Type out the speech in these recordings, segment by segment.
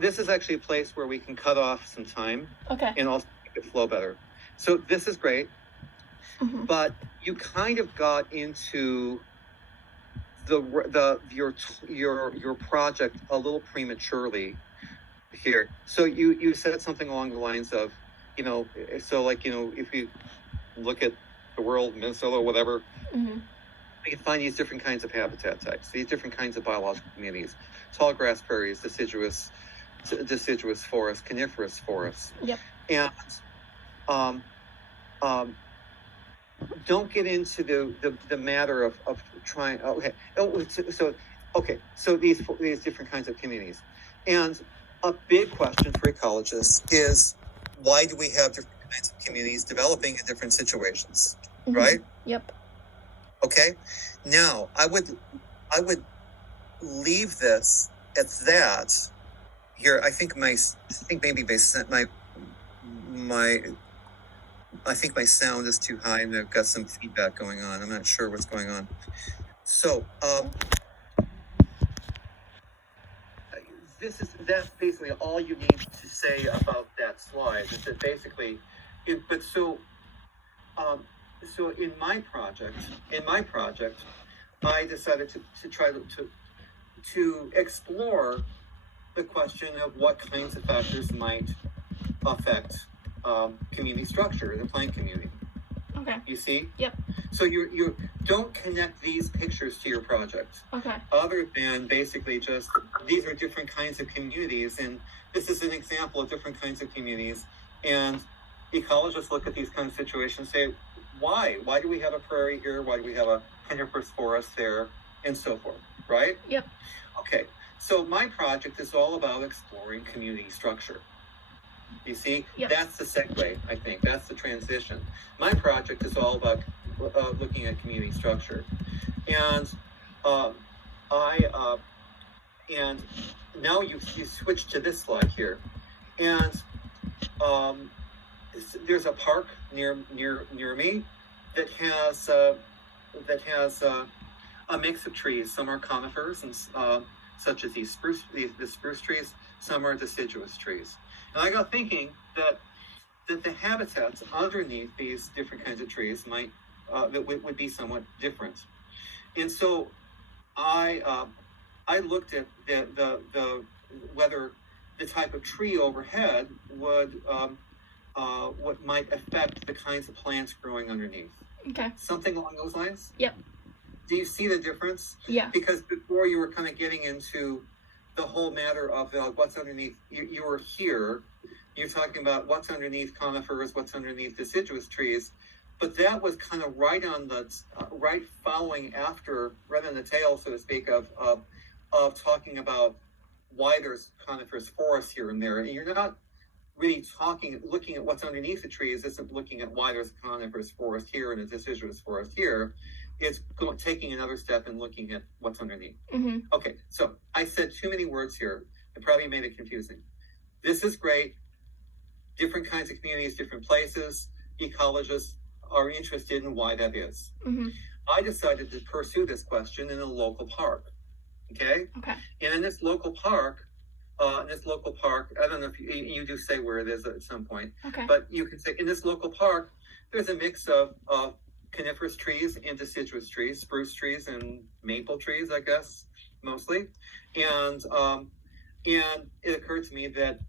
This is actually a place where we can cut off some time Okay. and also make it flow better. So this is great, but you kind of got into your project a little prematurely here. So you said something along the lines of, so like, if you look at the world, Minnesota, whatever, we can find these different kinds of habitat types, these different kinds of biological communities: tall grass prairies, deciduous forests, coniferous forests. Yep. And don't get into the matter of trying. So these different kinds of communities, and a big question for ecologists is, why do we have different kinds of communities developing in different situations, right? Yep. Okay. Now I would leave this at that. Here, I think my sound is too high and I've got some feedback going on. I'm not sure what's going on. So that's basically all you need to say about that slide. Is that basically, so in my project, I decided to try to explore the question of what kinds of factors might affect community structure in the plant community. Okay. You see? Yep. So you don't connect these pictures to your project. Okay. Other than basically just, these are different kinds of communities, and this is an example of different kinds of communities. And ecologists look at these kinds of situations and say, why? Why do we have a prairie here? Why do we have a coniferous forest there? And so forth, right? Yep. Okay, so my project is all about exploring community structure. You see, yep. That's the segue, I think. That's the transition. My project is all about looking at community structure. And and now you switch to this slide here. And there's a park near me that has a mix of trees. Some are conifers, and such as the spruce trees. Some are deciduous trees. And I got thinking that the habitats underneath these different kinds of trees might would be somewhat different. And so I looked at the whether the type of tree overhead would what might affect the kinds of plants growing underneath. Okay. Something along those lines? Yep. Do you see the difference? Yeah. Because before you were kind of getting into the whole matter of what's underneath. You were here. You're talking about what's underneath conifers, what's underneath deciduous trees, but that was kind of right on the right following after, right on the tail, so to speak, of talking about why there's coniferous forests here and there. And you're not really looking at what's underneath the trees. Isn't looking at why there's a coniferous forest here and a deciduous forest here. It's taking another step and looking at what's underneath. Okay, so I said too many words here. It probably made it confusing. This is great. Different kinds of communities, different places. Ecologists are interested in why that is. I decided to pursue this question in a local park. Okay? And in this local park, I don't know if you do say where it is at some point. Okay. But you can say in this local park, there's a mix of coniferous trees and deciduous trees, spruce trees and maple trees, I guess, mostly. And it occurred to me that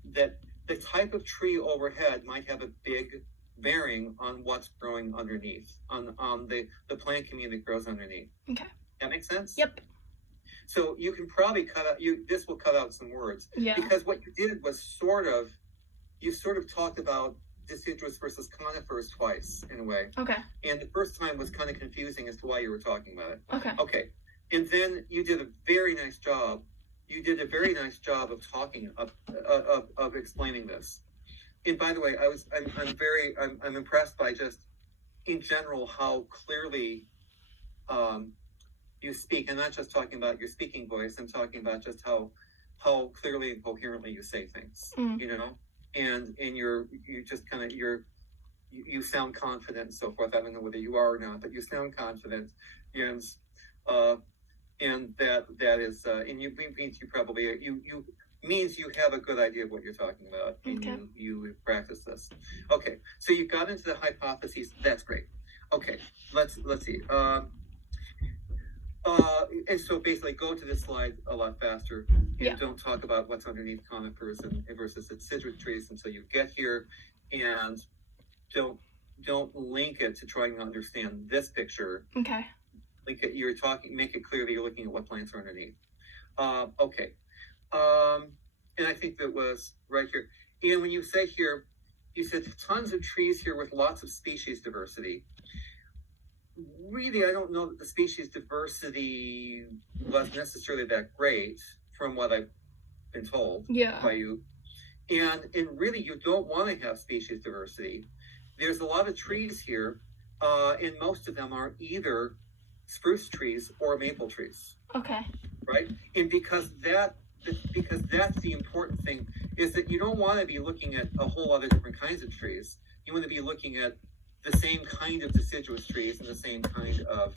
the type of tree overhead might have a big bearing on what's growing underneath, on the plant community that grows underneath. Okay. That makes sense? Yep. So you can probably this will cut out some words. Yeah. Because what you did was you sort of talked about deciduous versus conifers twice in a way. Okay. And the first time was kind of confusing as to why you were talking about it. Okay. Okay. And then you did a very nice job. You did a very nice job of talking of explaining this. And by the way, I'm impressed by just in general how clearly you speak. I'm not just talking about your speaking voice. I'm talking about just how clearly and coherently you say things. You know, and you just kind of you sound confident and so forth. I don't know whether you are or not, but you sound confident, and that is and you probably means you have a good idea of what you're talking about, and Okay. you practice this. Okay, so you got into the hypotheses. That's great. Okay, let's see. And so basically, go to this slide a lot faster, Yeah. and don't talk about what's underneath conifers and versus deciduous trees until you get here, and don't link it to trying to understand this picture. Okay. Link it. Make it clear that you're looking at what plants are underneath. Okay. And I think that was right here. And when you say here, you said tons of trees here with lots of species diversity. Really, I don't know that the species diversity was necessarily that great from what I've been told by you. And really, you don't want to have species diversity. There's a lot of trees here, and most of them are either spruce trees or maple trees. Okay. Right? And because that's the important thing, is that you don't want to be looking at a whole lot of different kinds of trees. You want to be looking at the same kind of deciduous trees and the same kind of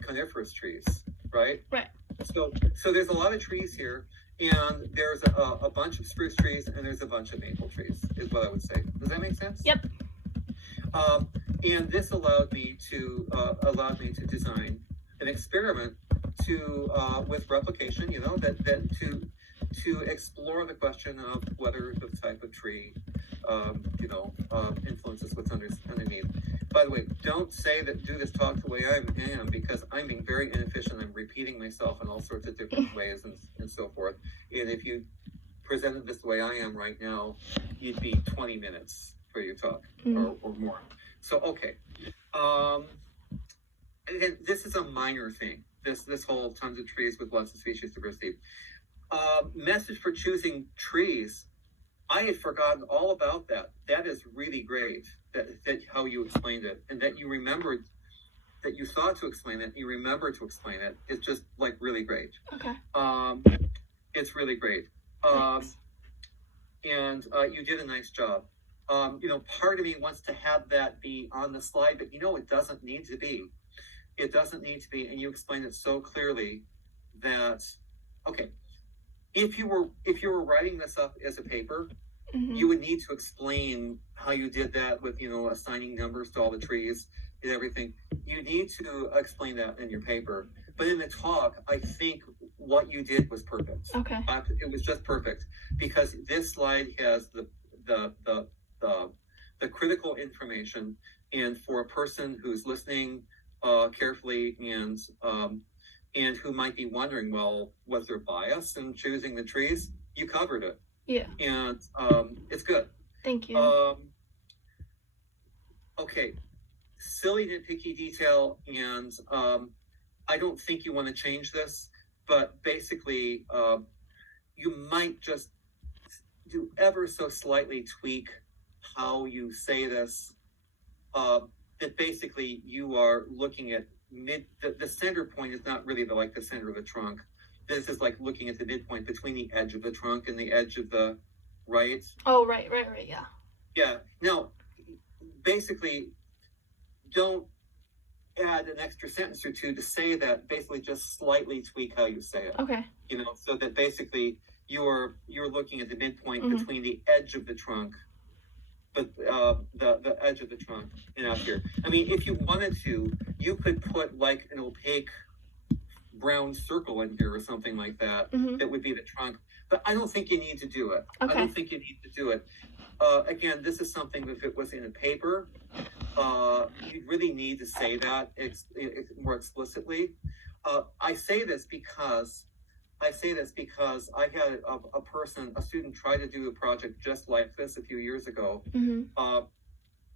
coniferous trees, right? Right. So there's a lot of trees here, and there's a bunch of spruce trees, and there's a bunch of maple trees, is what I would say. Does that make sense? Yep. And this allowed me to design an experiment with replication, to explore the question of whether the type of tree, influences what's underneath. By the way, don't say that do this talk the way I am, because I'm being very inefficient. I'm repeating myself in all sorts of different ways and so forth. And if you presented this the way I am right now, you'd be 20 minutes for your talk or more. So, okay. Again, this is a minor thing. This whole tons of trees with lots of species diversity. Message for choosing trees. I had forgotten all about that. That is really great. That how you explained it, and that you remembered that you thought to explain it. You remember to explain it. It's just like really great. Okay. It's really great. And you did a nice job. Part of me wants to have that be on the slide, but it doesn't need to be. It doesn't need to be, and you explained it so clearly that, okay, if you were writing this up as a paper, you would need to explain how you did that with, assigning numbers to all the trees and everything. You need to explain that in your paper. But in the talk, I think what you did was perfect. Okay. It was just perfect, because this slide has the critical information, and for a person who's listening carefully and who might be wondering, well, was there bias in choosing the trees? You covered it. Yeah. And it's good. Thank you. Okay. Silly nitpicky detail, and I don't think you want to change this, but basically you might just do ever so slightly tweak how you say this, that basically you are looking at the center point is not really the center of the trunk. This is like looking at the midpoint between the edge of the trunk and the edge of the right. Oh, right, yeah. Yeah. Now, basically, don't add an extra sentence or two to say that. Basically, just slightly tweak how you say it. Okay. So that basically you're looking at the midpoint between the edge of the trunk, but the edge of the trunk and out here. I mean, if you wanted to, you could put like an opaque brown circle in here or something like that. That would be the trunk. But I don't think you need to do it. Okay. I don't think you need to do it. Again, this is something, if it was in a paper, you'd really need to say that more explicitly. I say this because I had a student try to do a project just like this a few years ago.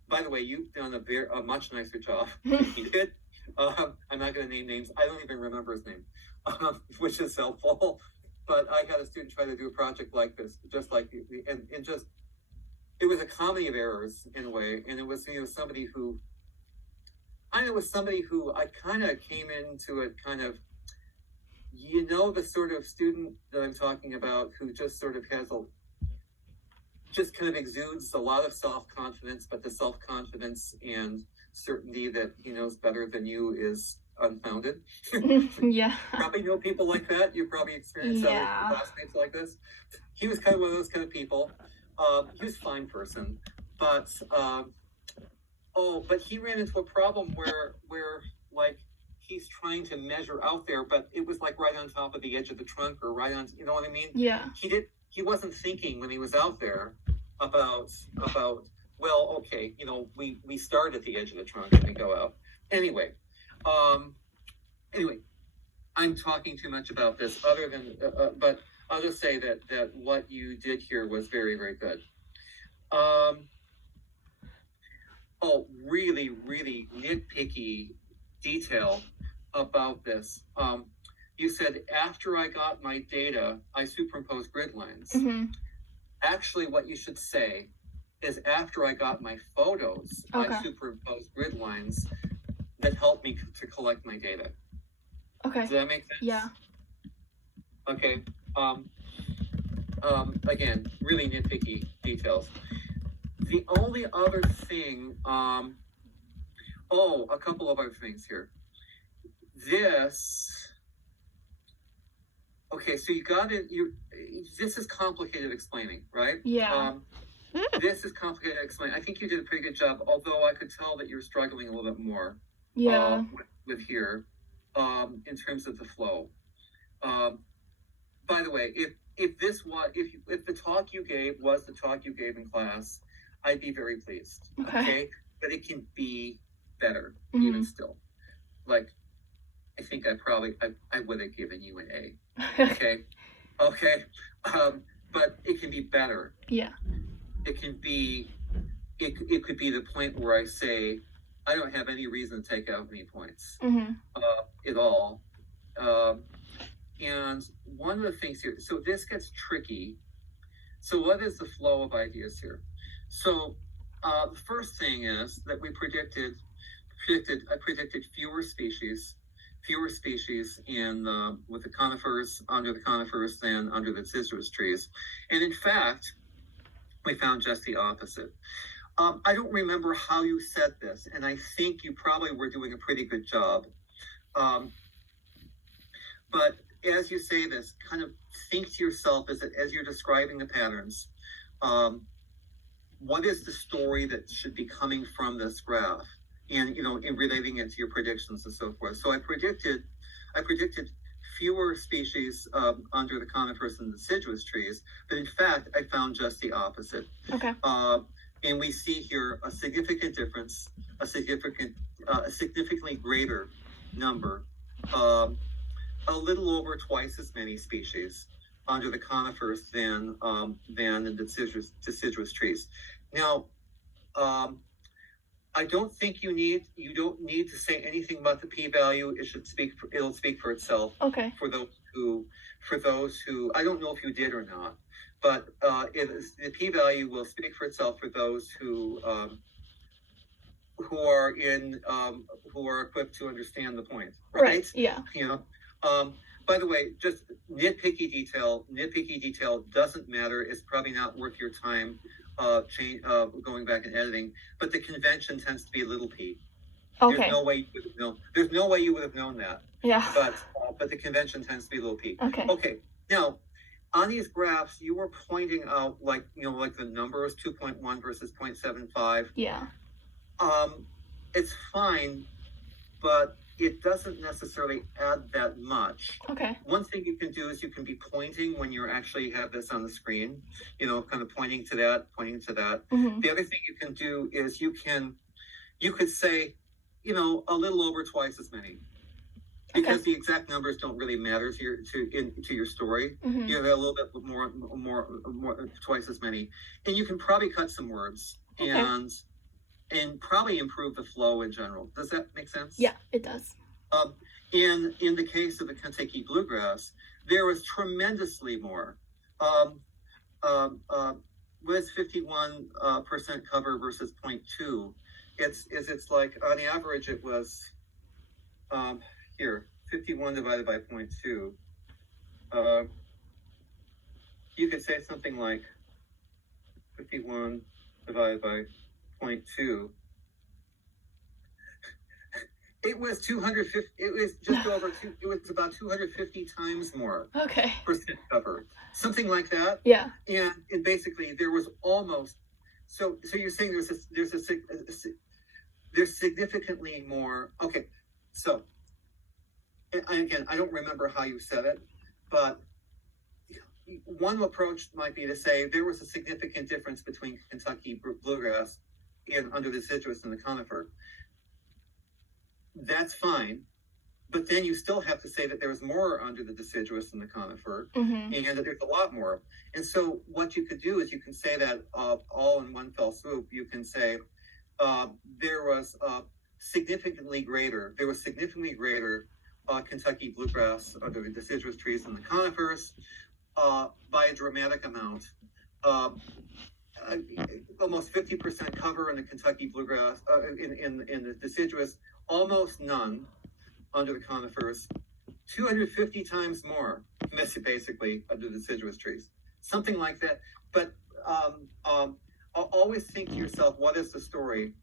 By the way, you've done a much nicer job than he did. I'm not going to name names. I don't even remember his name, which is helpful. But I had a student try to do a project like this, just like you, and just, it was a comedy of errors in a way. And it was, somebody who I kind of came into it kind of, the sort of student that I'm talking about, who just sort of just kind of exudes a lot of self-confidence, but the self-confidence and certainty that he knows better than you is unfounded. Yeah. Probably know people like that. You probably experienced other Yeah. classmates like this. He was kind of one of those kind of people. He was a fine person, but but he ran into a problem where like he's trying to measure out there, but it was like right on top of the edge of the trunk or right on, you know what I mean? Yeah. He wasn't thinking when he was out there about well, okay, you know, we start at the edge of the trunk and we go out. Anyway, um, anyway, I'm talking too much about this. Other than, but I'll just say that what you did here was very, very good. Really, really nitpicky detail about this. You said after I got my data, I superimposed grid lines. Mm-hmm. Actually, what you should say is after I got my photos, Okay. I superimposed grid lines that helped me to collect my data. Okay. Does that make sense? Yeah. Okay. Again, really nitpicky details. The only other thing, a couple of other things here. Okay, so you got it. This is complicated explaining, right? Yeah. This is complicated explaining. I think you did a pretty good job, although I could tell that you're struggling a little bit more. Yeah. With here, in terms of the flow. By the way, if the talk you gave was the talk you gave in class, I'd be very pleased. Okay? But it can be better, even still. Like, I think I would have given you an A. Okay? Okay? But it can be better. Yeah. It could be the point where I say, I don't have any reason to take out any points at all. And one of the things here, so this gets tricky. So what is the flow of ideas here? So the first thing is that I predicted fewer species in with the conifers, under the conifers than under the deciduous trees. And in fact, we found just the opposite. I don't remember how you said this, and I think you probably were doing a pretty good job. But as you say this, kind of think to yourself as you're describing the patterns, what is the story that should be coming from this graph? And, you know, in relating it to your predictions and so forth. So I predicted fewer species under the conifers and deciduous trees, but in fact, I found just the opposite. Okay. And we see here a significant difference, a significantly greater number, a little over twice as many species under the conifers than the deciduous trees. Now, I don't think you don't need to say anything about the p-value. It'll speak for itself. Okay. For those who, I don't know if you did or not, but the p-value will speak for itself for those who are equipped to understand the point. Right? Yeah. You know. By the way, just nitpicky detail doesn't matter. It's probably not worth your time going back and editing. But the convention tends to be little p. Okay. There's no way you would have known that. Yeah. But the convention tends to be little p. Okay. Okay. Now, on these graphs, you were pointing out like the numbers 2.1 versus 0.75. Yeah. It's fine, but it doesn't necessarily add that much. Okay. One thing you can do is you can be pointing when you actually have this on the screen, kind of pointing to that. Mm-hmm. The other thing you can do is you could say, a little over twice as many. Because the exact numbers don't really matter to your story. Mm-hmm. You have a little bit more twice as many. And you can probably cut some words and probably improve the flow in general. Does that make sense? Yeah, it does. In the case of the Kentucky bluegrass, there was tremendously more. With 51% cover versus 0.2, it's like on average it was 51 divided by 0.2. You could say something like 51 divided by 0.2. It was 250. It was just over two. It was about 250 times more Okay. percent cover, something like that. Yeah. And basically there was almost. So you're saying there's significantly more. Okay, so and again, I don't remember how you said it, but one approach might be to say there was a significant difference between Kentucky bluegrass and under deciduous and the conifer. That's fine, but then you still have to say that there was more under the deciduous and the conifer, Mm-hmm. and that there's a lot more. And so what you could do is you can say that all in one fell swoop. You can say there was significantly greater Kentucky bluegrass under the deciduous trees than the conifers by a dramatic amount. Almost 50% cover in the Kentucky bluegrass, in the deciduous, almost none under the conifers, 250 times more, basically, under the deciduous trees. Something like that. But always think to yourself, what is the story?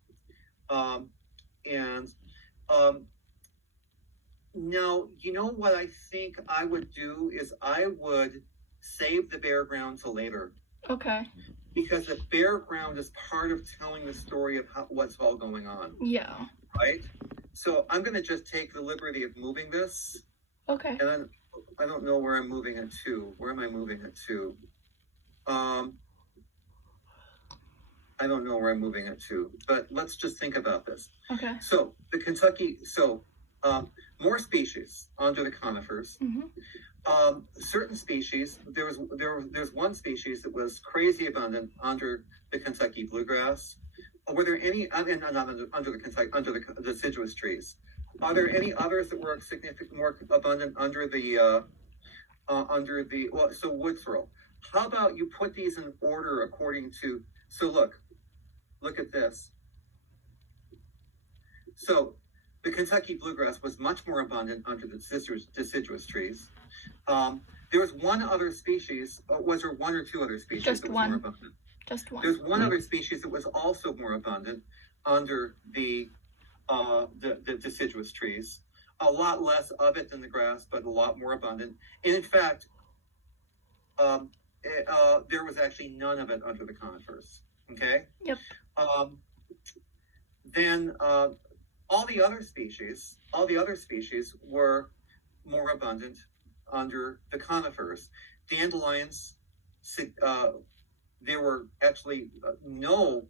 Now, you know what I think I would do is I would save the bare ground till later. Okay. Because the bare ground is part of telling the story of what's all going on. Yeah. Right? So I'm going to just take the liberty of moving this. Okay. And then I don't know where I'm moving it to. Where am I moving it to? I don't know where I'm moving it to. But let's just think about this. Okay. So the more species under the conifers. Mm-hmm. Certain species, there's one species that was crazy abundant under the Kentucky bluegrass. Were there any not under the deciduous trees? Are there any others that were significantly more abundant under the wood sorrel? How about you put these in order according to? So look at this. So the Kentucky bluegrass was much more abundant under the deciduous trees. There was one other species. Was there one or two other species Just one. More abundant? Just one. There's one other species that was also more abundant under the deciduous trees. A lot less of it than the grass, but a lot more abundant. And in fact, there was actually none of it under the conifers. Okay. Yep. Then all the other species were more abundant under the conifers. Dandelions, there were actually there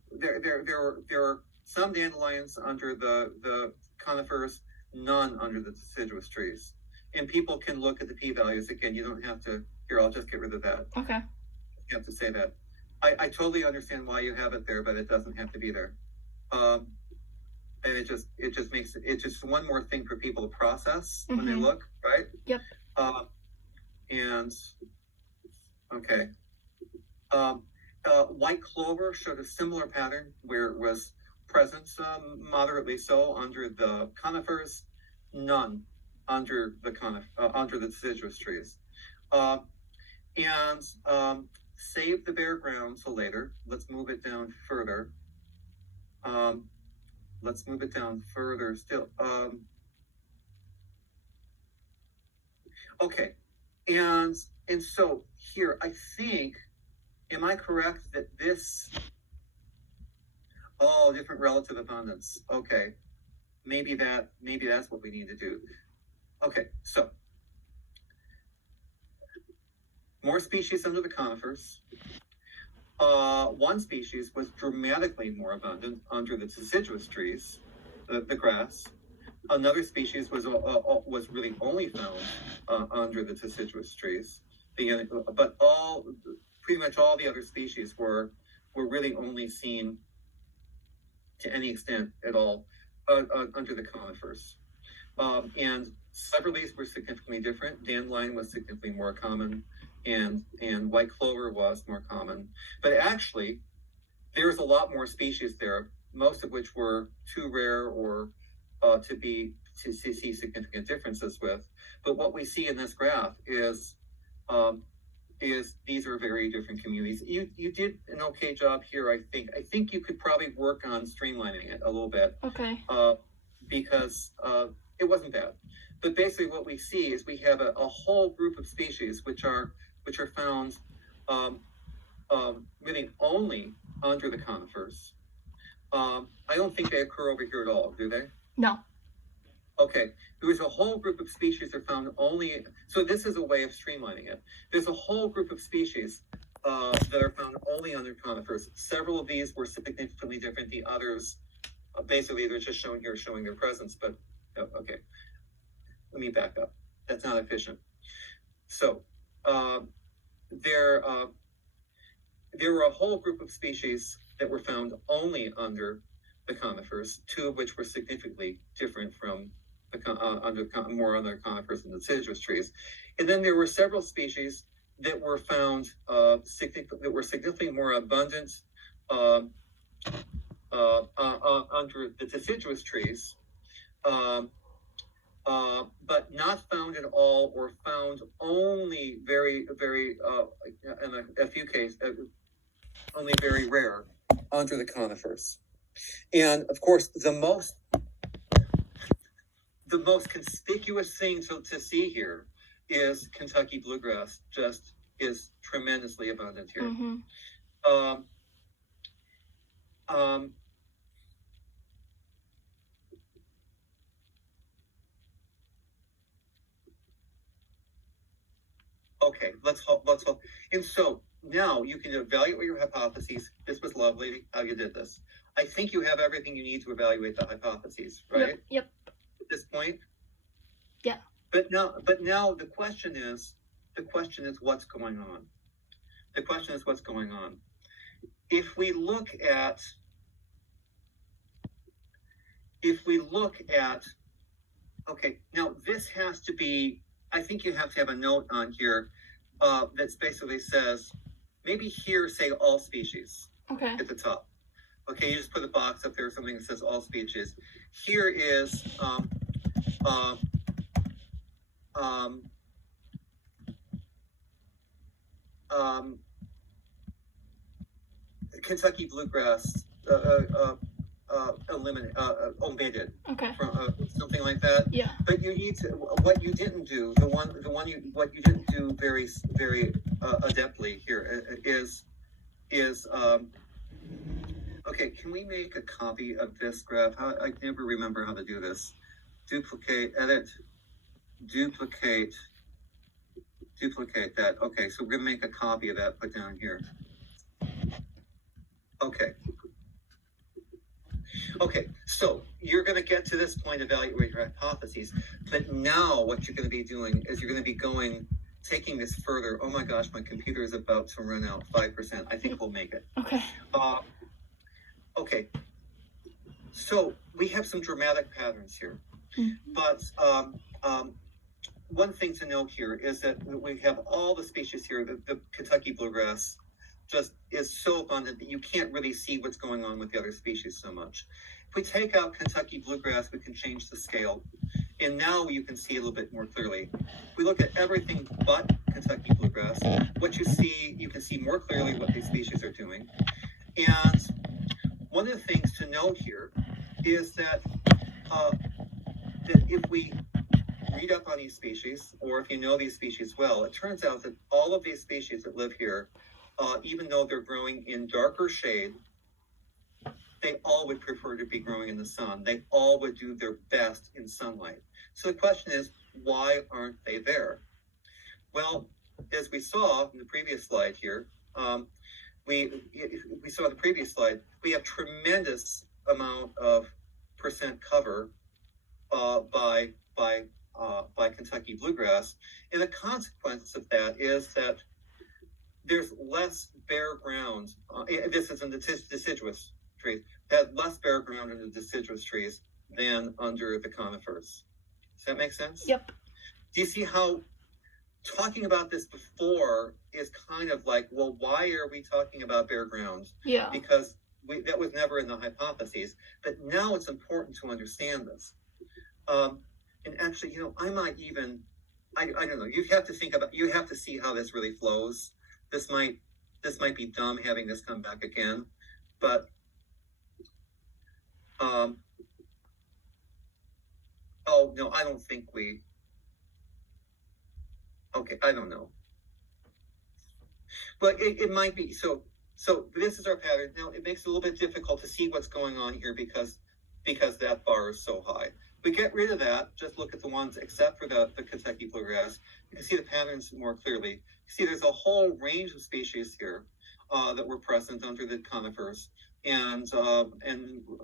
were some dandelions under the conifers, none under the deciduous trees. And people can look at the p-values again. You don't have to. Here, I'll just get rid of that. Okay. You have to say that. I totally understand why you have it there, but it doesn't have to be there. And it just makes it just one more thing for people to process when they look, right? Yep. And okay. White clover showed a similar pattern where it was present, moderately so, under the conifers, none under the deciduous trees. Save the bare ground till later. Let's move it down further. Still. Okay. And so here, I think, am I correct that this, different relative abundance. Okay. Maybe that's what we need to do. Okay. So more species under the conifers. One species was dramatically more abundant under the deciduous trees, the grass. Another species was really only found under the deciduous trees. But pretty much all the other species were really only seen to any extent at all under the conifers. And several of these were significantly different. Dandelion was significantly more common, and white clover was more common. But actually, there's a lot more species there, most of which were too rare or to see significant differences with. But what we see in this graph is these are very different communities. You did an okay job here, I think. I think you could probably work on streamlining it a little bit. Okay. because it wasn't bad. But basically, what we see is we have a whole group of species which are found really only under the conifers. I don't think they occur over here at all, do they? No. Okay, there is a whole group of species that are found only, so this is a way of streamlining it. There's a whole group of species that are found only under conifers. Several of these were significantly different. The others, basically, they're just shown here, showing their presence, but okay. Let me back up. That's not efficient. So there were a whole group of species that were found only under the conifers, two of which were significantly different from more under conifers and deciduous trees. And then there were several species that were found significantly more abundant under the deciduous trees, but not found at all, or found only very, very, in a few cases, only very rare under the conifers. And of course, the most conspicuous thing to see here is Kentucky bluegrass just is tremendously abundant here. Mm-hmm. Okay, let's hope. And so now you can evaluate your hypotheses. This was lovely how you did this. I think you have everything you need to evaluate the hypotheses, right? Yep. At this point? Yeah. But now the question is what's going on? The question is what's going on. If we look at okay, now this has to be, I think you have to have a note on here that basically says, maybe here say all species. Okay. At the top. Okay, you just put a box up there, something that says all species. Here is Kentucky bluegrass omitted. Okay. From something like that. Yeah. But you need to, what you didn't do, what you didn't do very, very adeptly here is okay, can we make a copy of this graph? I never remember how to do this. Duplicate, edit, duplicate that. Okay, so we're gonna make a copy of that, put down here. Okay, so you're going to get to this point, evaluate your hypotheses. But now what you're going to be doing is you're going to be taking this further. Oh my gosh, my computer is about to run out 5%. I think we'll make it. Okay. Okay. So we have some dramatic patterns here. Mm-hmm. But one thing to note here is that we have all the species here. The Kentucky bluegrass just is so abundant that you can't really see what's going on with the other species so much. If we take out Kentucky bluegrass, we can change the scale. And now you can see a little bit more clearly. We look at everything but Kentucky bluegrass. What you can see more clearly what these species are doing. And one of the things to note here is that if we read up on these species, or if you know these species well, it turns out that all of these species that live here, even though they're growing in darker shade, they all would prefer to be growing in the sun. They all would do their best in sunlight. So the question is, why aren't they there? Well, as we saw in the previous slide here, we saw in the previous slide, we have tremendous amount of percent cover by Kentucky bluegrass, and the consequence of that is that there's less bare ground. This is in the deciduous trees. Has less bare ground in the deciduous trees than under the conifers. Does that make sense? Yep. Do you see how talking about this before is kind of like, well, why are we talking about bare ground? Yeah. Because that was never in the hypotheses. But now it's important to understand this. And actually, I might even, I don't know. You have to see how this really flows. This might be dumb having this come back again, but Oh, no, I don't think okay, I don't know. But it might be. So this is our pattern. Now it makes it a little bit difficult to see what's going on here because that bar is so high. We get rid of that, just look at the ones except for the Kentucky bluegrass. You can see the patterns more clearly. You see there's a whole range of species here that were present under the conifers, and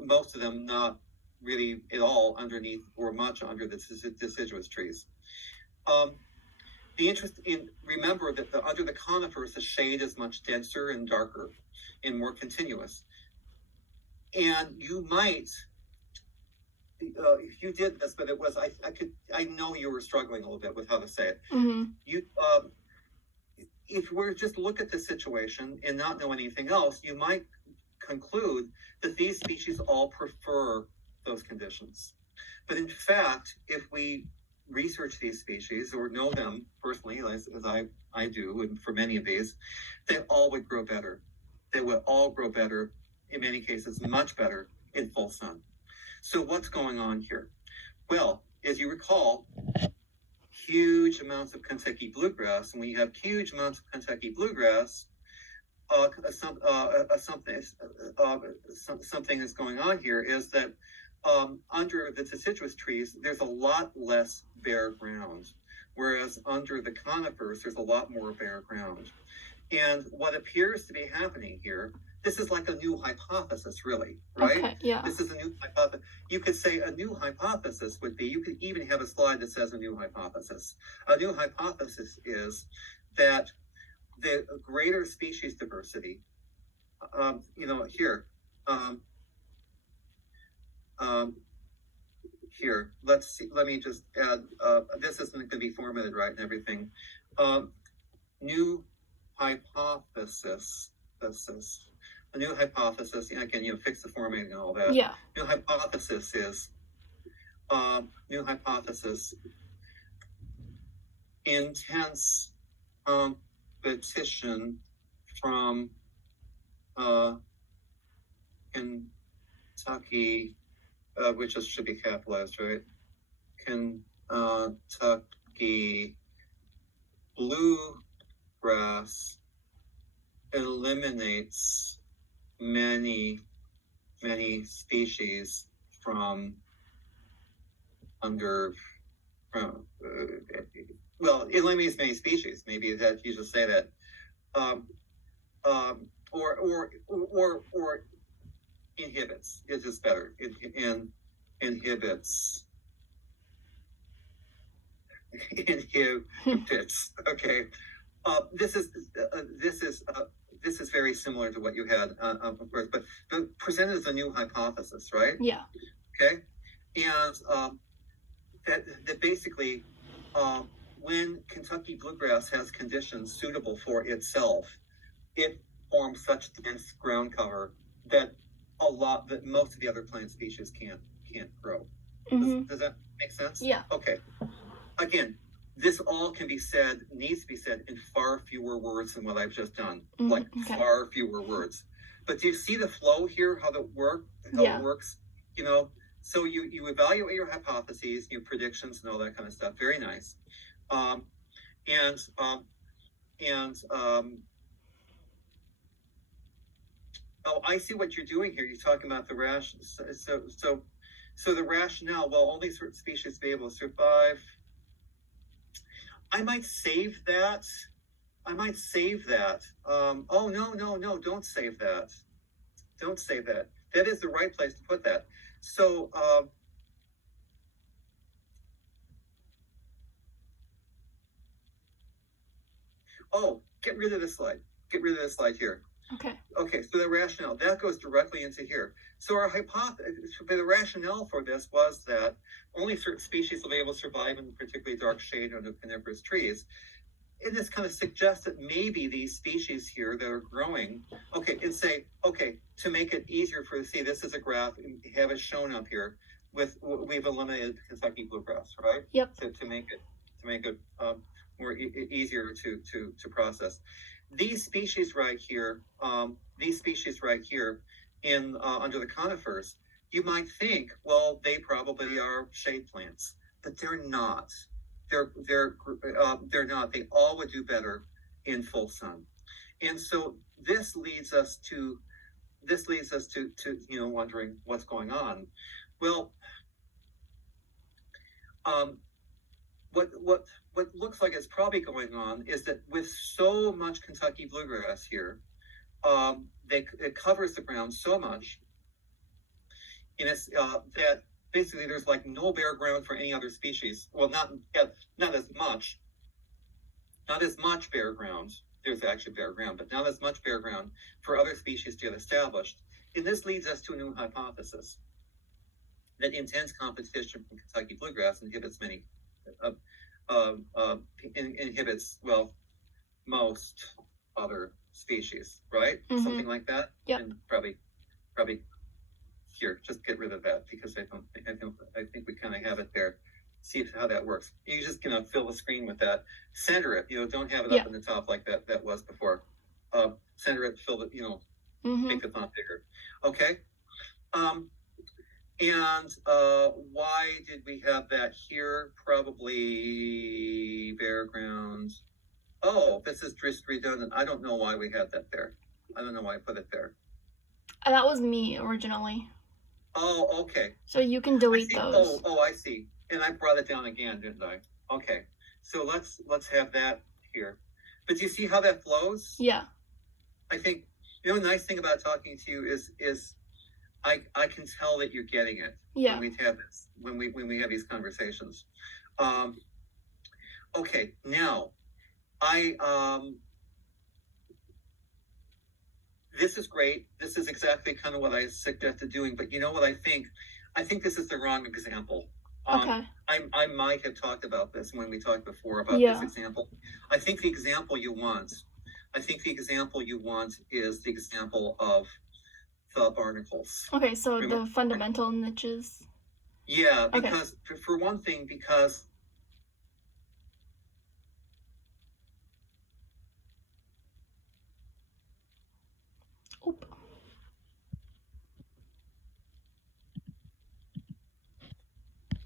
most of them not really at all underneath or much under the deciduous trees. The interest in remember that under the conifers, the shade is much denser and darker and more continuous. And you might, if you did this, but it was I know you were struggling a little bit with how to say it. Mm-hmm. You, if we're just look at the situation and not know anything else, you might conclude that these species all prefer those conditions. But in fact, if we research these species or know them personally, as I do, and for many of these, they all would grow better. They would all grow better, in many cases, much better in full sun. So what's going on here? Well, as you recall, huge amounts of Kentucky bluegrass, and we have huge amounts of Kentucky bluegrass. Something that's going on here is that under the deciduous trees, there's a lot less bare ground, whereas under the conifers, there's a lot more bare ground. And what appears to be happening here, this is like a new hypothesis, really, right? Okay, yeah. This is a new hypothesis. You could say a new hypothesis would be, you could even have a slide that says a new hypothesis. A new hypothesis is that the greater species diversity, here, let's see, let me just add, this isn't going to be formatted right and everything. New hypothesis, a new hypothesis, again, fix the formatting and all that. Yeah. New hypothesis is, intense competition from Kentucky, which should be capitalized, right? Kentucky bluegrass eliminates many species from under. Well, it eliminates many species. Maybe that you just say that, or inhibits. Is this better? Inhibits. Inhibits. Okay. This is very similar to what you had, of course, but presented as a new hypothesis, right? Yeah. Okay. And that basically, when Kentucky bluegrass has conditions suitable for itself, it forms such dense ground cover that most of the other plant species can't grow. Mm-hmm. Does that make sense? Yeah. Okay. Again, this all needs to be said in far fewer words than what I've just done. Mm-hmm. Far fewer words. But do you see the flow here, how it works? So you evaluate your hypotheses, your predictions, and all that kind of stuff. Very nice. Oh, I see what you're doing here. You're talking about the ration. So the rationale. Well, only certain species be able to survive. I might save that. Oh, no, don't save that. Don't save that. That is the right place to put that. So, get rid of this slide. Get rid of this slide here. Okay, so the rationale, that goes directly into here. So our hypothesis, the rationale for this was that only certain species will be able to survive in particularly dark shade under coniferous trees. And this kind of suggests that maybe these species here that are growing, to make it easier for you to see, this is a graph, and have it shown up here we've eliminated Kentucky bluegrass, right? Yep. To make it more easier to process. These species right here in under the conifers, you might think, well, they probably are shade plants, but they're not. They're not. They all would do better in full sun. And so this leads us to wondering what's going on. Well, what looks like is probably going on is that with so much Kentucky bluegrass here, it covers the ground so much, and it's that basically there's like no bare ground for any other species. Well, not as much, bare ground. There's actually bare ground, but not as much bare ground for other species to get established. And this leads us to a new hypothesis that intense competition from Kentucky bluegrass inhibits most other species, right? Mm-hmm. Something like that. Yep. And probably here, just get rid of that because I think we kind of have it there. See how that works. You just fill the screen with that. Center it. Don't have it up in the top like that was before. Center it. Fill it. Make the font bigger. Okay. And why did we have that here? Probably bare ground. Oh, this is just redundant. I don't know why we had that there. I don't know why I put it there. That was me originally. Oh, okay. So you can delete those. Oh, I see. And I brought it down again, didn't I? Okay. So let's have that here. But do you see how that flows? Yeah. I think the nice thing about talking to you is I can tell that you're getting it. Yeah. When we have these conversations. Okay. Now, this is great. This is exactly kind of what I suggested doing. But you know what I think? I think this is the wrong example. Okay. I might have talked about this when we talked before about this example. I think the example you want is the example of the barnacles. Okay, so remember? The fundamental niches. Yeah, because for one thing, because